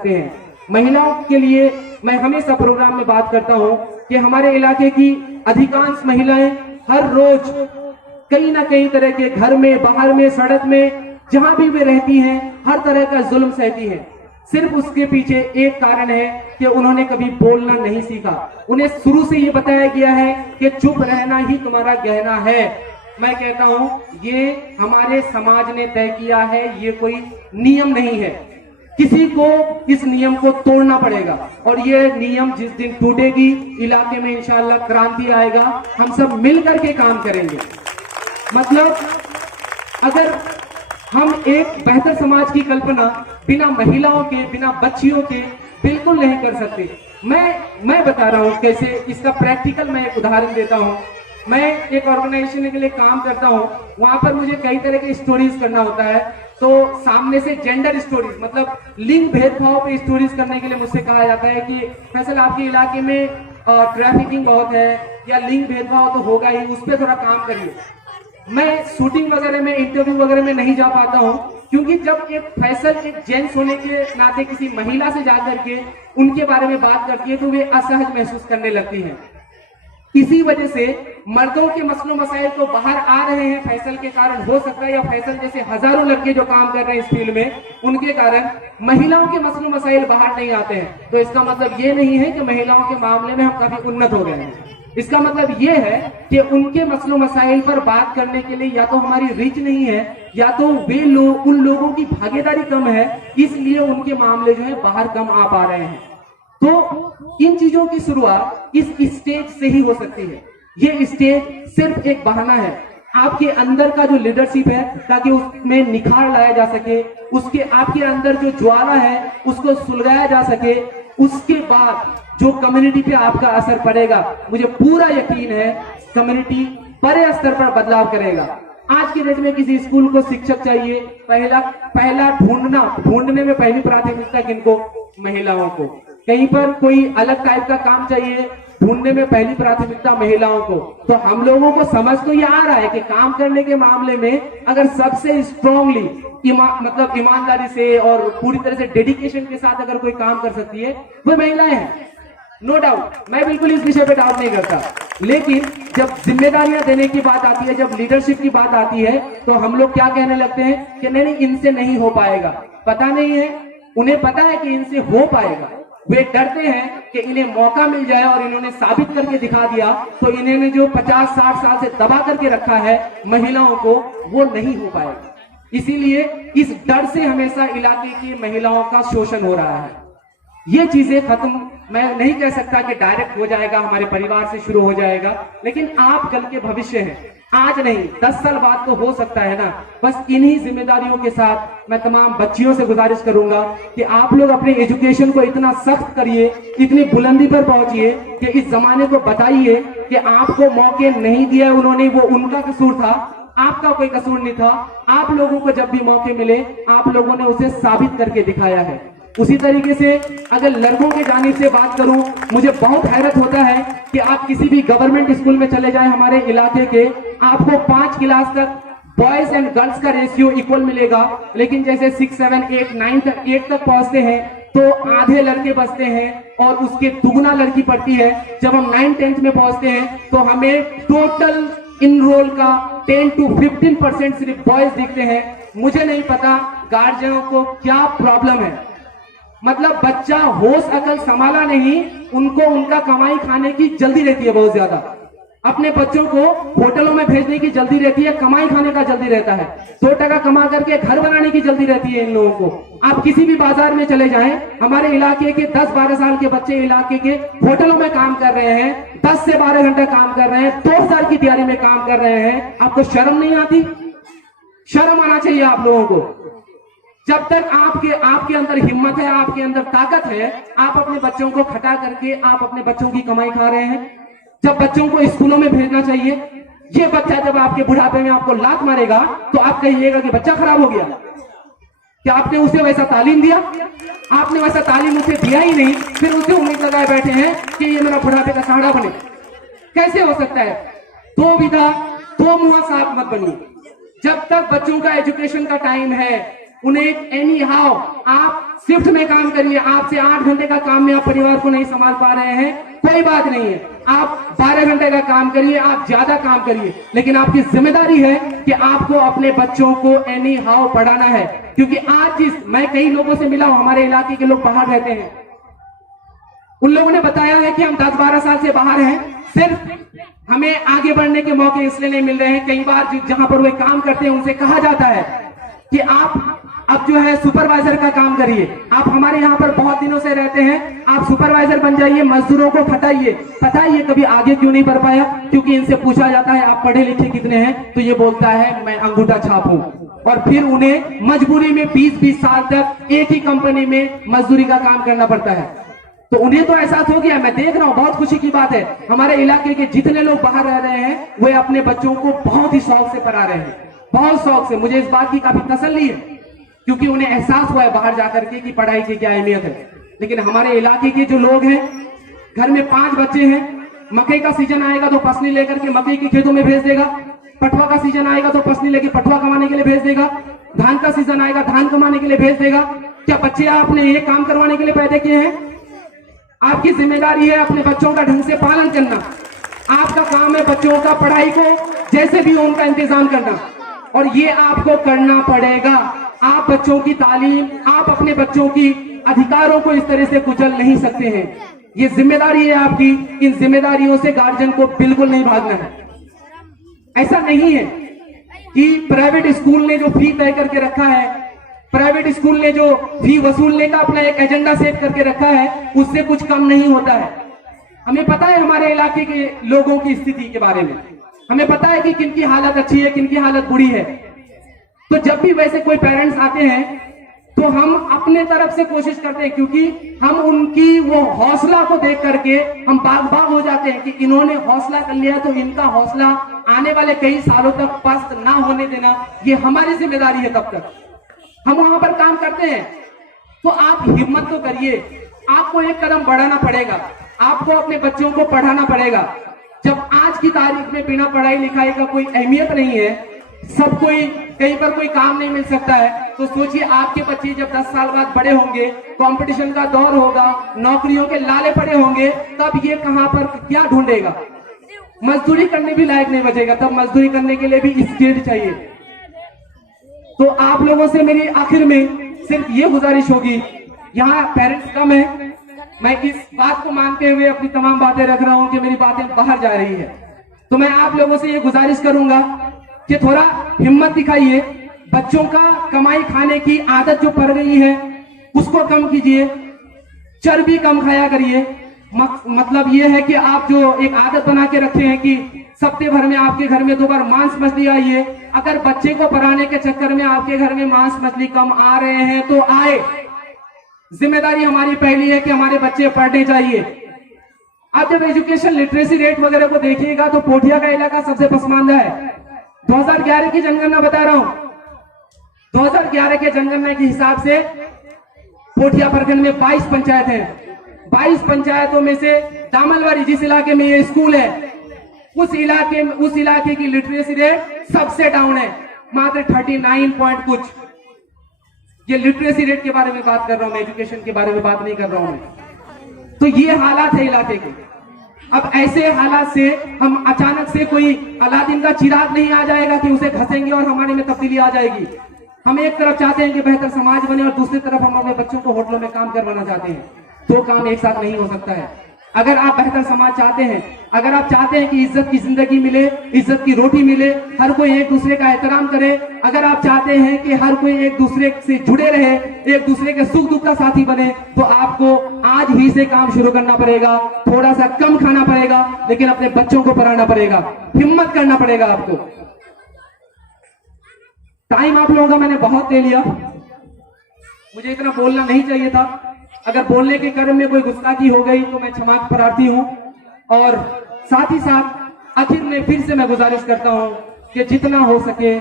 सकते हैं। महिलाओं के लिए मैं हमेशा प्रोग्राम में बात करता हूं कि हमारे इलाके की अधिकांश महिलाएं हर रोज कहीं ना कहीं तरह के घर में, बाहर में, सड़क में, जहां भी वे रहती हैं, हर तरह का जुल्म सहती हैं। सिर्फ उसके पीछे एक कारण है कि उन्होंने कभी बोलना नहीं सीखा। उन्हें शुरू से ये बताया गया है कि चुप रहना ही तुम्हारा गहना है। मैं कहता हूं ये हमारे समाज ने तय किया है, ये कोई नियम नहीं है। किसी को इस नियम को तोड़ना पड़ेगा और ये नियम जिस दिन टूटेगी, इलाके में इंशाअल्लाह क्रांति आएगा। हम सब मिलकर के काम करेंगे। मतलब अगर हम एक बेहतर समाज की कल्पना बिना महिलाओं के, बिना बच्चियों के बिल्कुल नहीं कर सकते। मैं बता रहा हूं कैसे, इसका प्रैक्टिकल मैं एक उदाहरण देता हूं। मैं एक ऑर्गेनाइजेशन के लिए काम करता हूं, वहां पर मुझे कई तरह के स्टोरीज करना होता है। तो सामने से जेंडर स्टोरीज, मतलब लिंग भेदभाव पे स्टोरीज करने के लिए मुझसे कहा जाता है कि फैसल आपके इलाके में ट्रैफिकिंग बहुत है या लिंग भेदभाव तो होगा ही, उस पर थोड़ा काम करिए। मैं शूटिंग वगैरह में, इंटरव्यू वगैरह में नहीं जा पाता हूं, क्योंकि जब एक फैसल एक जेंट्स होने के नाते किसी महिला से जाकर के उनके बारे में बात करती है तो वे असहज महसूस करने लगती हैं। इसी वजह से मर्दों के मसलों मसाइल तो बाहर आ रहे हैं फैसल के कारण, हो सकता है, या फैसल जैसे हजारों लड़के जो काम कर रहे हैं इस फील्ड में उनके कारण महिलाओं के मसलों मसाइल बाहर नहीं आते हैं। तो इसका मतलब ये नहीं है कि महिलाओं के मामले में हम काफी उन्नत हो गए हैं। इसका मतलब ये है कि उनके मसलों मसाइल पर बात करने के लिए या तो हमारी रीच नहीं है, या तो वे लोग, उन लोगों की भागीदारी कम है, इसलिए उनके मामले जो है बाहर कम आ पा रहे हैं। तो इन चीजों की शुरुआत इस स्टेज से ही हो सकती है। ये स्टेज सिर्फ एक बहाना है आपके अंदर का जो लीडरशिप है, ताकि उसमें निखार लाया जा सके, उसके आपके अंदर जो ज्वाला है उसको सुलगाया जा सके। उसके बाद जो कम्युनिटी पे आपका असर पड़ेगा, मुझे पूरा यकीन है कम्युनिटी बड़े स्तर पर बदलाव करेगा। आज की डेट में किसी स्कूल को शिक्षक चाहिए, पहला ढूंढने में पहली प्राथमिकता किनको? महिलाओं को। कहीं पर कोई अलग टाइप का काम चाहिए, ढूंढने में पहली प्राथमिकता महिलाओं को। तो हम लोगों को समझ तो ये आ रहा है कि काम करने के मामले में अगर सबसे स्ट्रांगली मतलब ईमानदारी से और पूरी तरह से डेडिकेशन के साथ अगर कोई काम कर सकती है वो महिलाएं हैं। नो डाउट, मैं बिल्कुल इस विषय पे डाउट नहीं करता। लेकिन जब जिम्मेदारियां देने की बात आती है, जब लीडरशिप की बात आती है, तो हम लोग क्या कहने लगते हैं कि नहीं इनसे नहीं हो पाएगा। पता नहीं है, उन्हें पता है कि इनसे हो पाएगा। वे डरते हैं कि इन्हें मौका मिल जाए और इन्होंने साबित करके दिखा दिया तो इन्होंने जो 50-60 साल से दबा करके रखा है महिलाओं को, वो नहीं हो पाएगा। इसीलिए इस डर से हमेशा इलाके की महिलाओं का शोषण हो रहा है। ये चीजें खत्म मैं नहीं कह सकता कि डायरेक्ट हो जाएगा, हमारे परिवार से शुरू हो जाएगा, लेकिन आप कल के भविष्य हैं। आज नहीं, 10 साल बाद तो हो सकता है ना। बस इन्हीं जिम्मेदारियों के साथ मैं तमाम बच्चियों से गुजारिश करूंगा कि आप लोग अपने एजुकेशन को इतना सख्त करिए, इतनी बुलंदी पर पहुंचिए कि इस जमाने को बताइए कि आपको मौके नहीं दिया उन्होंने, वो उनका कसूर था, आपका कोई कसूर नहीं था। आप लोगों को जब भी मौके मिले आप लोगों ने उसे साबित करके दिखाया है। उसी तरीके से अगर लड़कों की जानिब से बात करूं, मुझे बहुत हैरत होता है कि आप किसी भी गवर्नमेंट स्कूल में चले जाएं हमारे इलाके के, आपको 5 क्लास तक बॉयज एंड गर्ल्स का रेशियो इक्वल मिलेगा, लेकिन जैसे 6, 7, 8, 9 तक 8 तक पहुंचते हैं तो आधे लड़के बचते हैं और उसके दुगना लड़की पढ़ती है। जब हम 9, 10 में पहुंचते हैं तो हमें टोटल इनरोल का 10 to 15% सिर्फ बॉयज दिखते हैं। मुझे नहीं पता गार्जियनों को क्या प्रॉब्लम है। मतलब बच्चा होश अकल संभाला नहीं, उनको उनका कमाई खाने की जल्दी रहती है, बहुत ज्यादा। अपने बच्चों को होटलों में भेजने की जल्दी रहती है, कमाई खाने का जल्दी रहता है, 2 टका कमा करके घर बनाने की जल्दी रहती है इन लोगों को। आप किसी भी बाजार में चले जाएं, हमारे इलाके के 10-12 साल के बच्चे इलाके के होटलों में काम कर रहे हैं, 10 से 12 घंटा काम कर रहे हैं, 2000 की तैयारी में काम कर रहे हैं। आपको शर्म नहीं आती? शर्म आना चाहिए आप लोगों को। जब तक आपके अंदर हिम्मत है, आपके अंदर ताकत है, आप अपने बच्चों को खटा करके आप अपने बच्चों की कमाई खा रहे हैं। जब बच्चों को स्कूलों में भेजना चाहिए, ये बच्चा जब आपके बुढ़ापे में आपको लात मारेगा तो आप कहिएगा कि बच्चा खराब हो गया। क्या आपने उसे वैसा तालीम दिया? आपने वैसा तालीम उसे दिया ही नहीं, फिर उसे उम्मीद लगाए बैठे हैं कि ये मेरा बुढ़ापे का सहारा बने। कैसे हो सकता है? 2 विधा 2 मुंह साफ मत बनिए। जब तक बच्चों का एजुकेशन का टाइम है, उन्हें एनी हाउ आप शिफ्ट में काम करिए, आपसे 8 घंटे का काम में आप परिवार को नहीं संभाल पा रहे हैं, कोई बात नहीं है, आप 12 घंटे का काम करिए, आप ज्यादा काम करिए, लेकिन आपकी जिम्मेदारी है कि आपको अपने बच्चों को एनी हाउ पढ़ाना है। क्योंकि आज मैं कई लोगों से मिला हूं, हमारे इलाके के लोग बाहर रहते हैं, उन लोगों ने बताया है कि हम 10-12 साल से बाहर हैं, सिर्फ हमें आगे बढ़ने के मौके इसलिए नहीं मिल रहे हैं। कई बार जहां पर वे काम करते हैं उनसे कहा जाता है कि आप अब जो है सुपरवाइजर का काम करिए, आप हमारे यहाँ पर बहुत दिनों से रहते हैं, आप सुपरवाइजर बन जाइए, मजदूरों को खटाइए। पता है ये कभी आगे क्यों नहीं बढ़ पाया? क्योंकि इनसे पूछा जाता है आप पढ़े लिखे कितने हैं, तो ये बोलता है मैं अंगूठा छाप हूं, और फिर उन्हें मजबूरी में 20-20 साल तक एक ही कंपनी में मजदूरी का काम करना पड़ता है। तो उन्हें तो एहसास हो गया, मैं देख रहा हूं, बहुत खुशी की बात है, हमारे इलाके के जितने लोग बाहर रह रहे हैं वे अपने बच्चों को बहुत ही शौक से पढ़ा रहे हैं, बहुत शौक से। मुझे इस बात की काफी तसल्ली है, क्योंकि उन्हें एहसास हुआ है बाहर जाकर के कि पढ़ाई की क्या अहमियत है। लेकिन हमारे इलाके के जो लोग हैं, घर में 5 बच्चे हैं, मकई का सीजन आएगा तो पसनी लेकर के मकई के खेतों में भेज देगा, पटवा का सीजन आएगा तो पसनी लेके पटवा कमाने के लिए भेज देगा, धान का सीजन आएगा धान कमाने के लिए भेज देगा। क्या बच्चे आपने ये काम करवाने के लिए पैदा किए हैं? आपकी जिम्मेदारी है अपने बच्चों का ढंग से पालन करना, आपका काम है बच्चों का पढ़ाई को जैसे भी हो उनका इंतजाम करना, और ये आपको करना पड़ेगा। आप बच्चों की तालीम, आप अपने बच्चों की अधिकारों को इस तरह से कुचल नहीं सकते हैं, ये जिम्मेदारी है आपकी। इन जिम्मेदारियों से गार्जियन को बिल्कुल नहीं भागना है। ऐसा नहीं है कि प्राइवेट स्कूल ने जो फी तय करके रखा है, प्राइवेट स्कूल ने जो फी वसूलने का अपना एक एजेंडा सेट करके रखा है, उससे कुछ कम नहीं होता है। हमें पता है हमारे इलाके के लोगों की स्थिति के बारे में, हमें पता है कि किनकी हालत अच्छी है, किनकी हालत बुरी है। तो जब भी वैसे कोई पेरेंट्स आते हैं तो हम अपने तरफ से कोशिश करते हैं, क्योंकि हम उनकी वो हौसला को देख करके हम बाग हो जाते हैं कि इन्होंने हौसला कर लिया, तो इनका हौसला आने वाले कई सालों तक पस्त ना होने देना, ये हमारी जिम्मेदारी है। तब तक हम वहां पर काम करते हैं, तो आप हिम्मत तो करिए, आपको एक कदम बढ़ाना पड़ेगा, आपको अपने बच्चों को पढ़ाना पड़ेगा। जब आज की तारीख में बिना पढ़ाई लिखाई का कोई अहमियत नहीं है, सब कोई कहीं पर कोई काम नहीं मिल सकता है, तो सोचिए आपके बच्चे जब 10 साल बाद बड़े होंगे, कंपटीशन का दौर होगा, नौकरियों के लाले पड़े होंगे, तब ये कहां पर क्या ढूंढेगा? मजदूरी करने भी लायक नहीं बचेगा, तब मजदूरी करने के लिए भी स्किल चाहिए। तो आप लोगों से मेरी आखिर में सिर्फ ये गुजारिश होगी, यहाँ पेरेंट्स कम है, मैं इस बात को मानते हुए अपनी तमाम बातें रख रहा हूं कि मेरी बातें बाहर जा रही है, तो मैं आप लोगों से ये गुजारिश करूंगा कि थोड़ा हिम्मत दिखाइए, बच्चों का कमाई खाने की आदत जो पड़ गई है उसको कम कीजिए, चर्बी कम खाया करिए। मतलब ये है कि आप जो एक आदत बना के रखे हैं कि सप्ताह भर में आपके घर में 2 बार मांस मछली आई है, अगर बच्चे को पढ़ाने के चक्कर में आपके घर में मांस मछली कम आ रहे हैं तो आए, जिम्मेदारी हमारी पहली है कि हमारे बच्चे पढ़ने चाहिए। आप जब एजुकेशन लिटरेसी रेट वगैरह को देखिएगा तो पोठिया का इलाका सबसे पसमानदा है। 2011 की जनगणना बता रहा हूं, 2011 के जनगणना के हिसाब से पोठिया प्रखंड में 22 पंचायत हैं। 22 पंचायतों में से दामलवाड़ी जिस इलाके में ये स्कूल है, उस इलाके की लिटरेसी रेट सबसे डाउन है, मात्र 39 पॉइंट कुछ। ये लिटरेसी रेट के बारे में बात कर रहा हूं, मैं एजुकेशन के बारे में बात नहीं कर रहा हूं मैं। तो ये हालात है इलाके के। अब ऐसे हालात से हम अचानक से कोई अलादीन का चिराग नहीं आ जाएगा कि उसे घसेंगे और हमारे में तब्दीली आ जाएगी। हम एक तरफ चाहते हैं कि बेहतर समाज बने और दूसरी तरफ हम अपने बच्चों को होटलों में काम करवाना चाहते हैं। 2 काम एक साथ नहीं हो सकता है। अगर आप बेहतर समाज चाहते हैं, अगर आप चाहते हैं कि इज्जत की जिंदगी मिले, इज्जत की रोटी मिले, हर कोई एक दूसरे का एहतराम करे, अगर आप चाहते हैं कि हर कोई एक दूसरे से जुड़े रहे, एक दूसरे के सुख दुख का साथी बने, तो आपको आज ही से काम शुरू करना पड़ेगा। थोड़ा सा कम खाना पड़ेगा, लेकिन अपने बच्चों को पढ़ाना पड़ेगा, हिम्मत करना पड़ेगा आपको। टाइम आप लोगों का मैंने बहुत ले लिया, मुझे इतना बोलना नहीं चाहिए था। अगर बोलने के क्रम में कोई गुस्ताखी हो गई तो मैं क्षमा प्रार्थी हूं। और साथ ही साथ आखिर में फिर से मैं गुजारिश करता हूं कि जितना हो सके,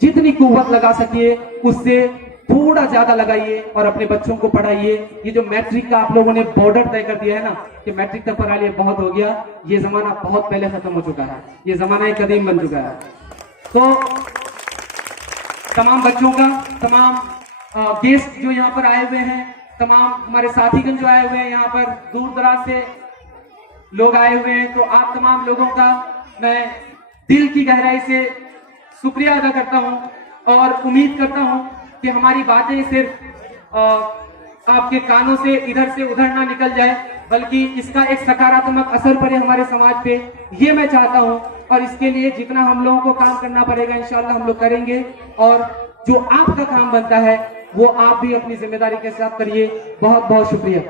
जितनी कुव्वत लगा सके, उससे थोड़ा ज्यादा लगाइए और अपने बच्चों को पढ़ाइए। ये जो मैट्रिक का आप लोगों ने बॉर्डर तय कर दिया है ना कि मैट्रिक तक पढ़ा लिए बहुत हो गया, ये जमाना बहुत पहले खत्म हो चुका है, ये जमाना एक कदीम बन चुका है। तो तमाम बच्चों का, तमाम गेस्ट जो यहाँ पर आए हुए हैं, तमाम हमारे साथीगण जो आए हुए हैं, यहाँ पर दूर दराज से लोग आए हुए हैं, तो आप तमाम लोगों का मैं दिल की गहराई से शुक्रिया अदा करता हूं और उम्मीद करता हूं कि हमारी बातें सिर्फ आपके कानों से इधर से उधर ना निकल जाए, बल्कि इसका एक सकारात्मक असर पड़े हमारे समाज पे, ये मैं चाहता हूं। और इसके लिए जितना हम लोगों को काम करना पड़ेगा इंशाल्लाह हम लोग करेंगे, और जो आपका काम बनता है वो आप भी अपनी जिम्मेदारी के साथ करिए। बहुत बहुत शुक्रिया।